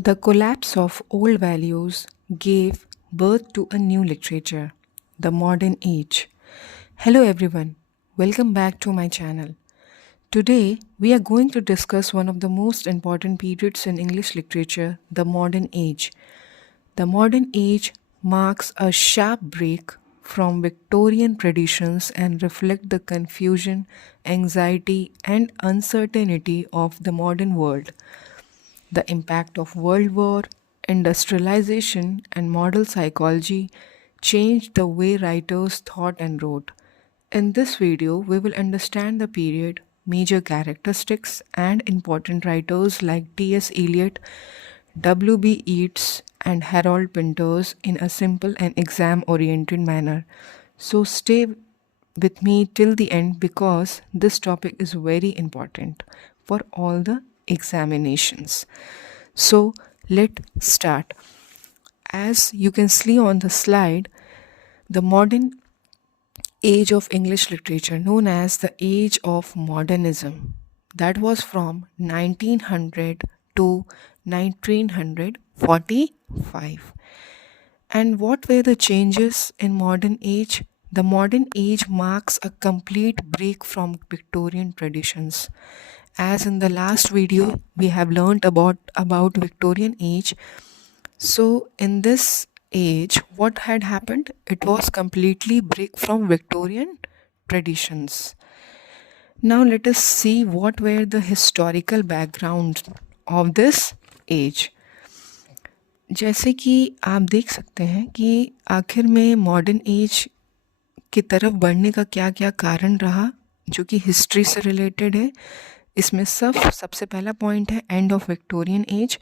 The collapse of old values gave birth to a new literature, the modern age. Hello everyone, welcome back to my channel. Today we are going to discuss one of the most important periods in English literature, the modern age. The modern age marks a sharp break from Victorian traditions and reflect the confusion, anxiety and uncertainty of the modern world. The impact of World War, industrialization, and model psychology changed the way writers thought and wrote. In this video, we will understand the period, major characteristics, and important writers like T.S. Eliot, W.B. Yeats, and Harold Pinters in a simple and exam oriented manner. So, stay with me till the end because this topic is very important for all the examinations. So let's start. As you can see on the slide, the modern age of English literature, known as the age of modernism, that was from 1900 to 1945. And what were the changes in modern age? The modern age marks a complete break from Victorian traditions. As in the last video, we have learned about Victorian age. So in this age, what had happened? It was completely break from Victorian traditions. Now let us see what were the historical background of this age. जैसे कि आप देख सकते हैं कि आखिर में modern age की तरफ बढ़ने का क्या क्या कारण रहा जो कि हिस्ट्री से रिलेटेड है. इसमें सबसे पहला पॉइंट है एंड ऑफ विक्टोरियन एज.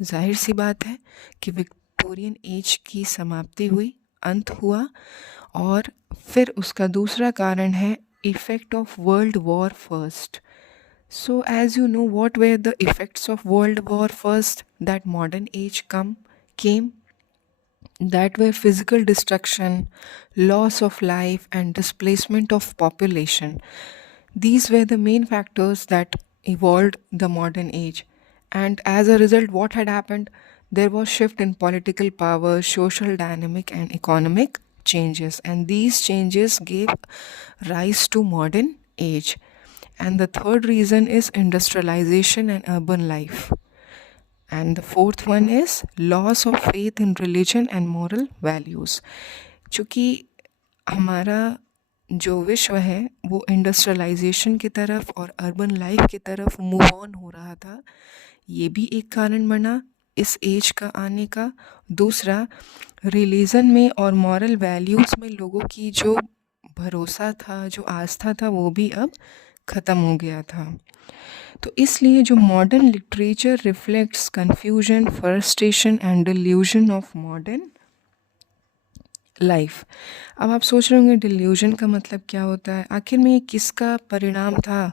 जाहिर सी बात है कि विक्टोरियन एज की समाप्ति हुई, अंत हुआ. और फिर उसका दूसरा कारण है effect of world war first. So, as you know, what were the effects of World War First that modern age came? That were physical destruction, loss of life, and displacement of population. These were the main factors that evolved the modern age. And as a result, what had happened? There was shift in political power, social dynamic, and economic changes. And these changes gave rise to modern age. And the third reason is industrialization and urban life. And the fourth one is loss of faith in religion and moral values. चूँकि हमारा जो विश्व है वो industrialisation की तरफ और urban life की तरफ मूव ऑन हो रहा था, ये भी एक कारण बना इस एज का आने का. दूसरा, रिलीजन में और मॉरल वैल्यूज़ में लोगों की जो भरोसा था, जो आस्था था, वो भी अब ख़त्म हो गया था. तो इसलिए जो modern literature reflects confusion, frustration and delusion of modern life. अब आप सोच रहे होंगे डिल्यूजन का मतलब क्या होता है, आखिर में ये किसका परिणाम था.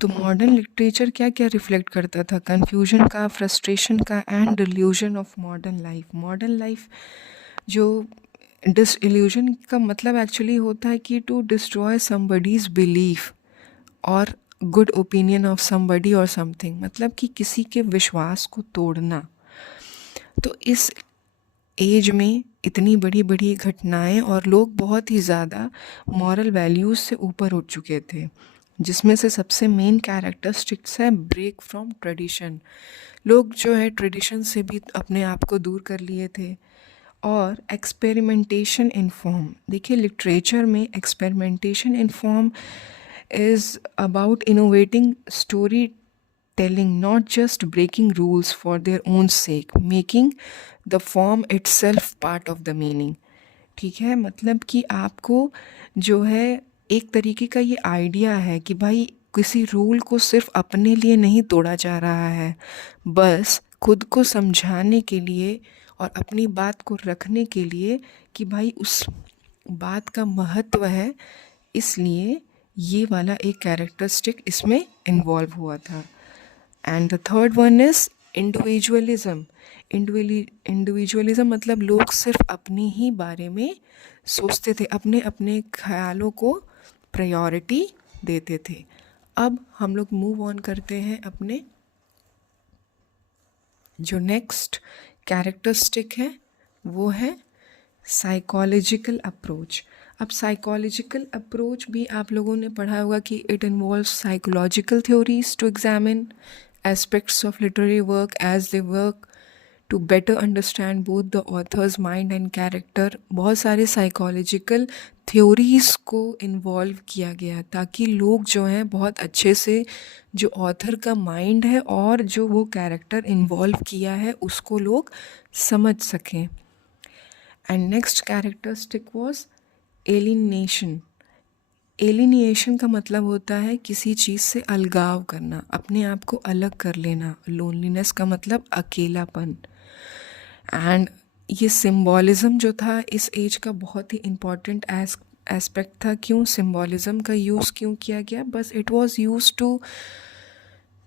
तो मॉडर्न लिटरेचर क्या क्या रिफ्लेक्ट करता था? कन्फ्यूजन का, फ्रस्ट्रेशन का and delusion of modern life. Modern life जो डिसइल्यूजन का मतलब एक्चुअली होता है कि टू डिस्ट्रॉय समबडीज़ बिलीफ और गुड ओपिनियन ऑफ समबडी और समथिंग, मतलब कि किसी के विश्वास को तोड़ना. तो इस एज में इतनी बड़ी बड़ी घटनाएं और लोग बहुत ही ज़्यादा मॉरल वैल्यूज़ से ऊपर उठ चुके थे, जिसमें से सबसे मेन कैरेक्टरिस्टिक्स है ब्रेक फ्रॉम ट्रेडिशन. लोग जो है ट्रेडिशन से भी अपने आप को दूर कर लिए थे. और एक्सपेरिमेंटेशन इन फॉर्म. देखिए, लिटरेचर में experimentation in form is about innovating storytelling, not just breaking rules for their own sake, making the form itself part of the meaning. ठीक है, मतलब कि आपको जो है एक तरीके का ये आइडिया है कि भाई किसी रूल को सिर्फ अपने लिए नहीं तोड़ा जा रहा है, बस खुद को समझाने के लिए और अपनी बात को रखने के लिए कि भाई उस बात का महत्व है, इसलिए ये वाला एक कैरेक्टरिस्टिक इसमें इन्वॉल्व हुआ था. And the third one is individualism. Individualism मतलब लोग सिर्फ अपने ही बारे में सोचते थे, अपने अपने ख्यालों को प्रायोरिटी देते थे. अब हम लोग मूव ऑन करते हैं अपने जो नेक्स्ट कैरेक्टरिस्टिक है वो है साइकोलॉजिकल अप्रोच। अब साइकोलॉजिकल अप्रोच भी आप लोगों ने पढ़ा होगा कि it involves psychological theories to examine aspects of literary work as they work to better understand both the author's mind and character. बहुत सारे साइकोलॉजिकल थ्योरीज को इन्वॉल्व किया गया ताकि लोग जो हैं बहुत अच्छे से जो ऑथर का माइंड है और जो वो कैरेक्टर इन्वॉल्व किया है उसको लोग समझ सकें। And next characteristic was alienation. Alienation का मतलब होता है किसी चीज़ से अलगाव करना, अपने आप को अलग कर लेना। लोनलीनेस का मतलब अकेलापन। एंड ये सिम्बॉलिज़म जो था इस एज का बहुत ही इम्पॉर्टेंट एस्पेक्ट था। क्यों सिम्बॉलिज़म का यूज़ क्यों किया गया? बस it was use to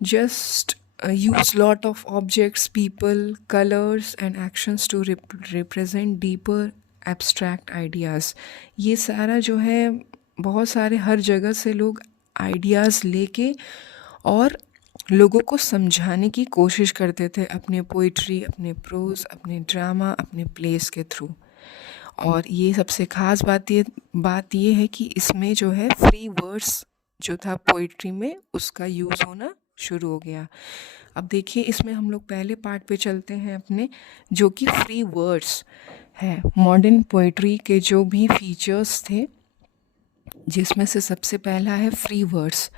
just use lot of objects, people, colors and actions to represent deeper abstract ideas। ये सारा जो है बहुत सारे हर जगह से लोग आइडियाज़ लेके और लोगों को समझाने की कोशिश करते थे अपने पोइट्री, अपने प्रोज, अपने ड्रामा, अपने प्लेस के थ्रू। और ये सबसे ख़ास बात ये है कि इसमें जो है फ्री वर्ड्स जो था पोइट्री में उसका यूज़ होना शुरू हो गया। अब देखिए इसमें हम लोग पहले पार्ट पे चलते हैं अपने, जो कि फ्री वर्ड्स है। मॉडर्न पोइट्री के जो भी फीचर्स थे जिसमें से सबसे पहला है फ्री वर्ड्स,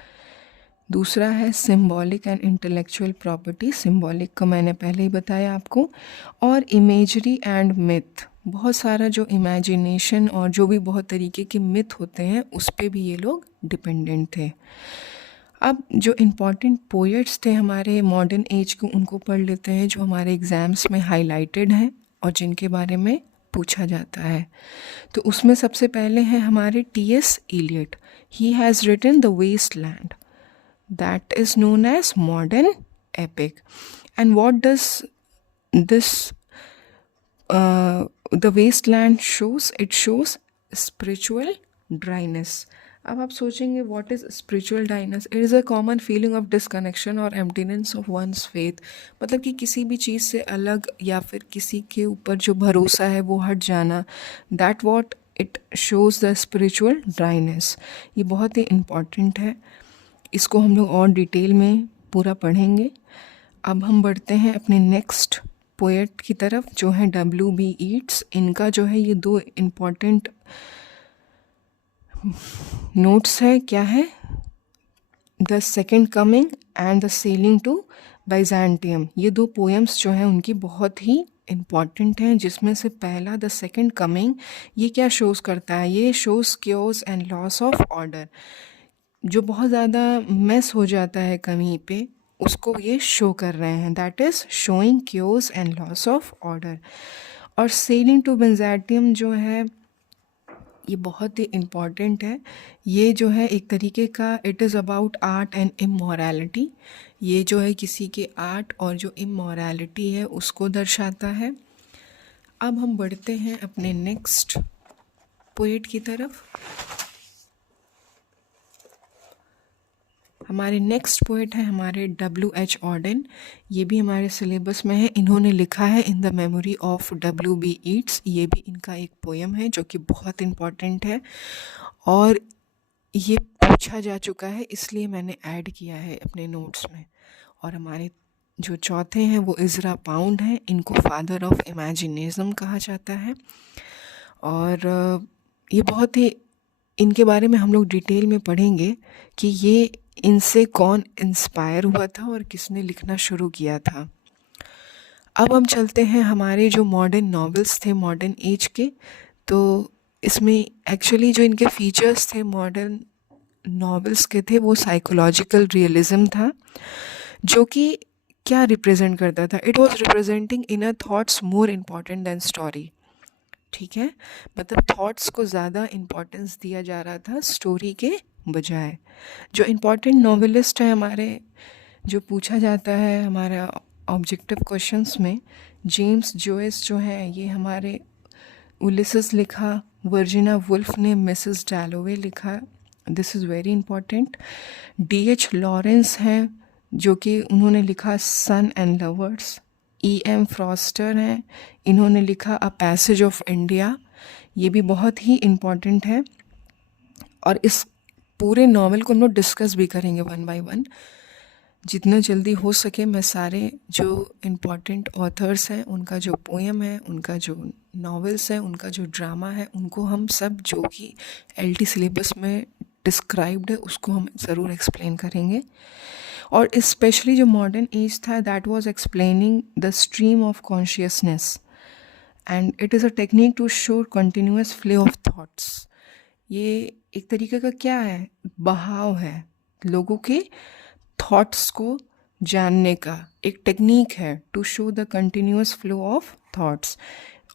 दूसरा है symbolic and intellectual property, symbolic का मैंने पहले ही बताया आपको, और इमेजरी एंड मिथ। बहुत सारा जो इमेजिनेशन और जो भी बहुत तरीके के मिथ होते हैं उस पे भी ये लोग डिपेंडेंट थे। अब जो इम्पॉर्टेंट पोएट्स थे हमारे मॉडर्न एज को उनको पढ़ लेते हैं जो हमारे एग्ज़ाम्स में हाईलाइटेड हैं और जिनके बारे में पूछा जाता है। तो उसमें सबसे पहले हैं हमारे T S. Eliot. He has written the waste land, that is known as modern epic. And what does this the wasteland shows? It shows spiritual dryness. अब आप सोचेंगे what is spiritual dryness? It is a common feeling of disconnection or emptiness of one's faith। मतलब कि किसी भी चीज़ से अलग या फिर किसी के ऊपर जो भरोसा है वो हट जाना, that what it shows the spiritual dryness। ये बहुत ही important है, इसको हम लोग और डिटेल में पूरा पढ़ेंगे। अब हम बढ़ते हैं अपने नेक्स्ट पोएट की तरफ जो है W.B. ईट्स। इनका जो है ये दो इम्पॉर्टेंट नोट्स है, क्या है? The second coming and the sailing to Byzantium. ये दो पोएम्स जो हैं उनकी बहुत ही इम्पॉर्टेंट हैं, जिसमें से पहला द सेकेंड कमिंग, ये क्या शोज़ करता है? ये shows cures and loss of order. जो बहुत ज़्यादा मेस हो जाता है कहीं पे उसको ये शो कर रहे हैं, that is showing cures and loss of order. और सेलिंग टू बेंजाटियम जो है ये बहुत ही इम्पॉर्टेंट है। ये जो है एक तरीके का it is about art and immorality. ये जो है किसी के आर्ट और जो इमोरलिटी है उसको दर्शाता है। अब हम बढ़ते हैं अपने नेक्स्ट पोएट की तरफ। हमारे नेक्स्ट पोएट हैं हमारे W.H. ऑडेन। ये भी हमारे सिलेबस में है। इन्होंने लिखा है in the memory of W.B. Yeats. ये भी इनका एक पोएम है जो कि बहुत इम्पॉर्टेंट है और ये पूछा जा चुका है, इसलिए मैंने ऐड किया है अपने नोट्स में। और हमारे जो चौथे हैं वो इज़रा पाउंड हैं। इनको फादर ऑफ इमेजिनिज्म कहा जाता है और ये बहुत ही, इनके बारे में हम लोग डिटेल में पढ़ेंगे कि ये इनसे कौन इंस्पायर हुआ था और किसने लिखना शुरू किया था। अब हम चलते हैं हमारे जो मॉडर्न नॉवेल्स थे मॉडर्न एज के। तो इसमें एक्चुअली जो इनके फीचर्स थे मॉडर्न नॉवेल्स के थे वो साइकोलॉजिकल रियलिज्म था, जो कि क्या रिप्रेजेंट करता था? It was representing inner thoughts more important than story. ठीक है, मतलब थॉट्स को ज़्यादा इम्पोर्टेंस दिया जा रहा था स्टोरी के बजाय। जो इम्पोर्टेंट नॉवेलिस्ट है हमारे, जो पूछा जाता है हमारा ऑब्जेक्टिव क्वेश्चंस में, जेम्स जॉयस जो है ये हमारे उलिसेस लिखा, वर्जिना वुल्फ ने मिसेस डैलोवे लिखा, this is very important. D.H. Lawrence हैं जो कि उन्होंने लिखा सन एंड लवर्स, E.M. फ्रॉस्टर हैं, इन्होंने लिखा अ पैसेज ऑफ इंडिया, ये भी बहुत ही इम्पॉर्टेंट है। और इस पूरे नावल को हम लोग डिस्कस भी करेंगे वन बाय वन। जितना जल्दी हो सके मैं सारे जो इम्पोर्टेंट ऑथर्स हैं, उनका जो पोएम है, उनका जो नॉवेल्स है, उनका जो ड्रामा है, उनको हम सब जो कि LT सिलेबस में डिस्क्राइब्ड है उसको हम ज़रूर एक्सप्लेन करेंगे। और स्पेशली जो मॉडर्न एज था, that was explaining the stream of consciousness and it is a technique to show continuous flow of thoughts. ये एक तरीके का क्या है, बहाव है, लोगों के थॉट्स को जानने का एक टेक्निक है, to show the continuous flow of thoughts.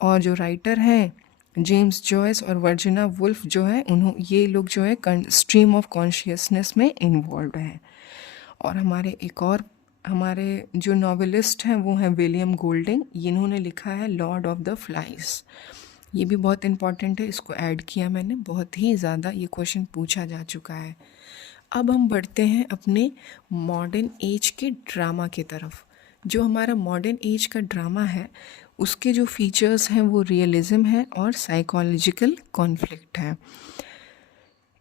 और जो राइटर हैं जेम्स जॉयस और वर्जिना वुल्फ जो है, ये लोग जो है स्ट्रीम ऑफ कॉन्शियसनेस में इन्वॉल्व हैं। और हमारे जो नॉवेलिस्ट हैं वो हैं विलियम गोल्डिंग, इन्होंने लिखा है लॉर्ड ऑफ द फ्लाइज। ये भी बहुत इंपॉर्टेंट है, इसको ऐड किया मैंने, बहुत ही ज़्यादा ये क्वेश्चन पूछा जा चुका है। अब हम बढ़ते हैं अपने मॉडर्न एज के ड्रामा की तरफ। जो हमारा मॉडर्न एज का ड्रामा है उसके जो फीचर्स हैं वो रियलिज़म है और साइकोलॉजिकल कॉन्फ्लिक्ट है।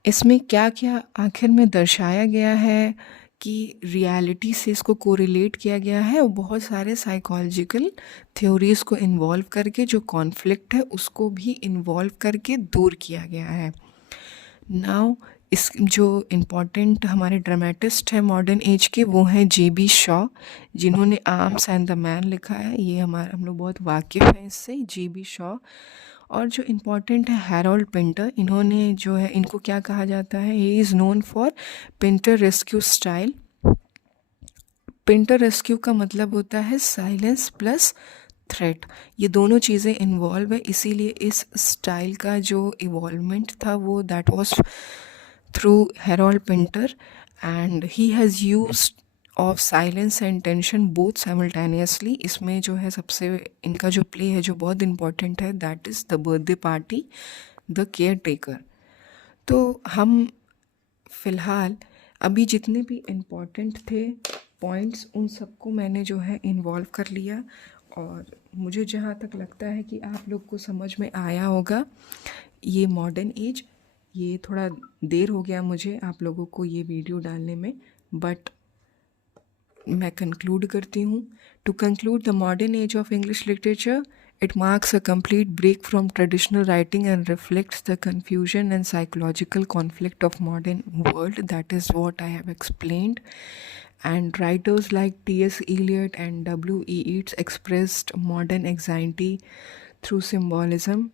इसमें क्या क्या आखिर में दर्शाया गया है कि रियलिटी से इसको कोरिलेट किया गया है, और बहुत सारे साइकोलॉजिकल थ्योरीज़ को इन्वॉल्व करके जो कॉन्फ्लिक्ट है उसको भी इन्वॉल्व करके दूर किया गया है। नाउ इस जो इम्पॉर्टेंट हमारे ड्रामेटिस्ट हैं मॉडर्न एज के, वो हैं JB शॉ, जिन्होंने आर्म्स एंड द मैन लिखा है। ये हम लोग बहुत वाकिफ़ हैं इससे, JB शॉ। और जो इम्पॉर्टेंट है हैरोल्ड पिंटर, इन्होंने जो है, इनको क्या कहा जाता है, he is known for Pinter rescue style. Pinter rescue का मतलब होता है साइलेंस प्लस थ्रेट, ये दोनों चीज़ें इन्वॉल्व है, इसीलिए इस स्टाइल का जो इवॉल्वमेंट था वो that was through Harold Pinter, and he has used of silence and tension both simultaneously. इसमें जो है सबसे इनका जो प्ले है जो बहुत इम्पॉर्टेंट है, that is the birthday party, the care taker. तो हम फ़िलहाल अभी जितने भी इम्पॉर्टेंट थे पॉइंट्स, उन सबको मैंने जो है इन्वॉल्व कर लिया, और मुझे जहाँ तक लगता है कि आप लोग को समझ में आया होगा ये मॉडर्न एज। ये थोड़ा देर हो गया मुझे आप लोगों को ये वीडियो डालने में, बट मैं कंक्लूड करती हूँ। To conclude the modern age of English literature, it marks a complete break from traditional writing and reflects the confusion and psychological conflict of modern world. That is what I have explained. And writers like T.S. Eliot and W.E. Yeats expressed modern anxiety through symbolism.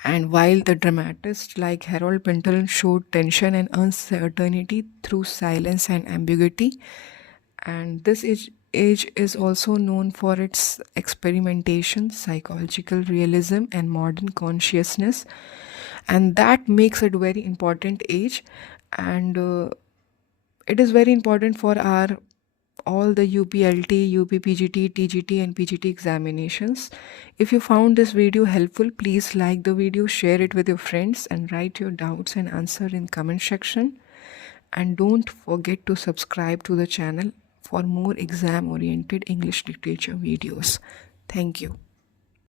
And while the dramatists like Harold Pinter showed tension and uncertainty through silence and ambiguity. And this age is also known for its experimentation, psychological realism, and modern consciousness, and that makes it very important age. And it is very important for our all the UPLT, UPPGT, TGT and PGT examinations. If you found this video helpful, please like the video, share it with your friends, and write your doubts and answer in comment section. And don't forget to subscribe to the channel for more exam oriented English literature videos. Thank you.